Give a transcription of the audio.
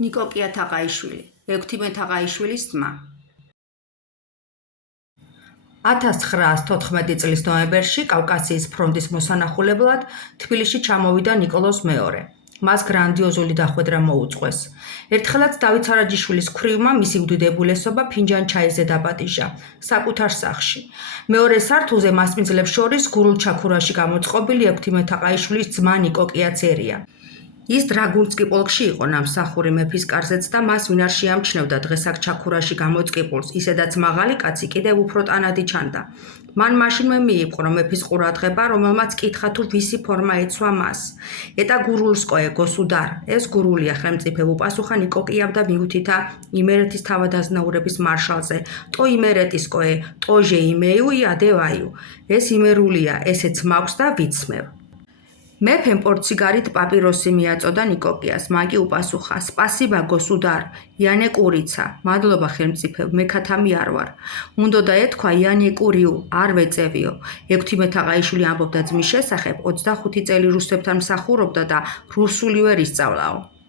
ნიკოკია თაყაიშვილი, ექვთიმე თაყაიშვილის ძმა. 1914 წლის ნოემბერში კავკასიის ფრონტის მოსანახულებლად თბილისში ჩამოვიდა ნიკოლოზ მეორე. მას გრანდიოზული დახვედრა მოუწყვეს. ერთხელაც დავით სარაჯიშვილის ქვრივმა მისი უდიდებულესობა ფინჯან ჩაიზე დაპატიჟა საკუთარ სახლში. მეორე სართულზე მასპინძლებს შორის გურულჩაქურაში გამოწყობილი ექვთიმე თაყაიშვილის ძმა ნიკოკია წერია. ის დრაგუნსკი პოლკში იყო ნამსახური მეფის კარზეც და მას ვინარ შეამჩნევდა დღესაკ ჩაქურაში გამოწყებულს, ისედაც მაღალი კაცი კიდევ უფრო ტანადი ჩანდა. მან მაშინვე მიიპყრო მეფის ყურადღება, რომელმაც კითხა თუ ვისი ფორმა ეცვა მას. ეტა გურულსკოე გოსუდარ, ეს გურულია ხელმწიფე უპასუხა ნიკოკიამ და მიუთითა იმერეთის თავადაზნაურების მარშალზე. ტო იმერეტისკოე, ტოჟე იმეიუ ადევაიუ. ეს იმერულია, ესეც მაქვს და ვიცმევ. მეფემ პორტსიგარით პაპიროსი მიაწოდა ნიკოკიას, მან კი უპასუხა: სპასიბა გოსუდარ, იანე კურიცა, მადლობა ხელმწიფე, მე ქათამი არ ვარ. უნდოდა ეთქვა იანე კურიუ, არ ვეწევიო. ექვთიმე თაყაიშვილი ამბობდა ძმის შესახებ, 25 წელი რუსებთან მსახურობდა და რუსული ვერ ისწავლაო.